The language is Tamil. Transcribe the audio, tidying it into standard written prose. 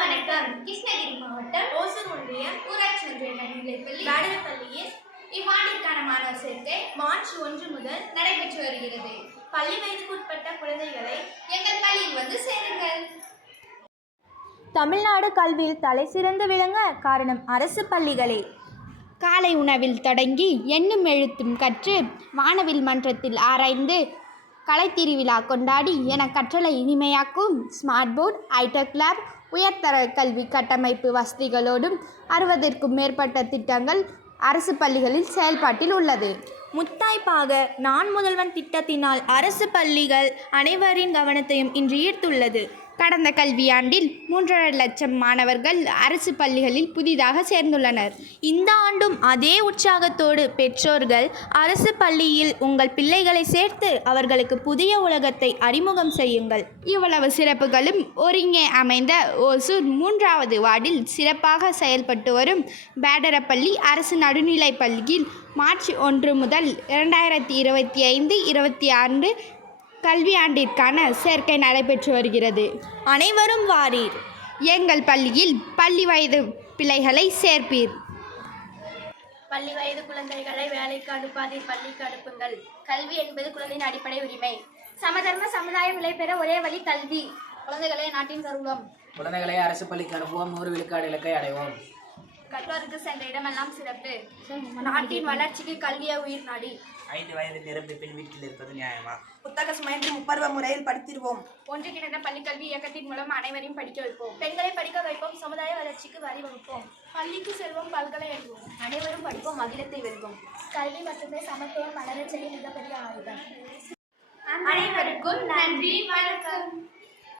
வணக்கம். கிருஷ்ணகிரி மாவட்டம் ஓசூர் ஒன்றியம் ஊராட்சி ஒன்றிய நடுநிலைப்பள்ளி பள்ளியில் இவ்வாண்டிற்கான மாணவர் சேர்க்கை மார்ச் 1 முதல் நடைபெற்று வருகிறது. பள்ளி வயதுக்குட்பட்ட குழந்தைகளை எங்கள் பள்ளியில் வந்து சேருங்கள். தமிழ்நாடு கல்வியில் தலைசிறந்து விளங்க காரணம் அரசு பள்ளிகளே. காலை உணவில் தொடங்கி எண்ணும் எழுத்தும் கற்று வானவில் மன்றத்தில் ஆராய்ந்து கலைத்திருவிழா கொண்டாடி என கற்றலை இனிமையாக்கும் ஸ்மார்ட் போர்டு, ஐடெக் லேப், உயர்தர கல்வி கட்டமைப்பு வசதிகளோடும் 60க்கும் மேற்பட்ட திட்டங்கள் அரசு பள்ளிகளில் செயல்பாட்டில் உள்ளது. முத்தாய்ப்பாக நான் முதல்வன் திட்டத்தினால் அரசு பள்ளிகள் அனைவரின் கவனத்தையும் இன்று ஈர்த்துள்ளது. கடந்த கல்வியாண்டில் 3.5 லட்சம் மாணவர்கள் அரசு பள்ளிகளில் புதிதாக சேர்ந்துள்ளனர். இந்த ஆண்டும் அதே உற்சாகத்தோடு பெற்றோர்கள் அரசு பள்ளியில் உங்கள் பிள்ளைகளை சேர்த்து அவர்களுக்கு புதிய உலகத்தை அறிமுகம் செய்யுங்கள். இவ்வளவு சிறப்புகளும் ஒருங்கே அமைந்த ஓசூர் 3வது வார்டில் சிறப்பாக செயல்பட்டு வரும் பேடரப்பள்ளி அரசு நடுநிலைப் பள்ளியில் மார்ச் 1 முதல் 2025-26 கல்வியாண்டிற்கான சேர்க்கை நடைபெற்று வருகிறது. அனைவரும் வாரீர், எங்கள் பள்ளியில் பள்ளி வயது பிள்ளைகளை சேர்ப்பீர். பள்ளி வயது குழந்தைகளை வேலைக்கு அனுப்பாதீர், பள்ளிக்கு அனுப்புங்கள். கல்வி என்பது குழந்தையின் அடிப்படை உரிமை. சமதர்ம சமுதாய விலை பெற ஒரே வழி கல்வி. குழந்தைகளே நாட்டின் கருவூலம். குழந்தைகளை அரசு பள்ளிக்கு அனுப்புவோம், 100 விழுக்காடு இலக்கை அடைவோம். கற்றோருக்கு சென்ற இடமெல்லாம் சிறப்பு. நாட்டின் வளர்ச்சிக்கு கல்விய உயிர் நாடி. 5 வயது நிரம்பி பின் வீட்டில் இருப்பது நியாயமா? புத்தக சுமையின்றி முப்பருவ முறையில் படித்திருவோம். ஒன்று கிடந்த பள்ளிக்கல்வி இயக்கத்தின் மூலம் அனைவரையும் படிக்க வைப்போம். பெண்களை படிக்க வைப்போம், சமுதாய வளர்ச்சிக்கு வழிவகுப்போம். பள்ளிக்கு செல்வோம், பல்கலை எழுதுவோம். அனைவரும் படிப்போம், அகிலத்தை வெல்வோம். கல்வி மட்டுமே சமத்துவம் வளரச் செய்ய மிகப்பெரிய ஆயுதம். அனைவருக்கும் நன்றி, வணக்கம்.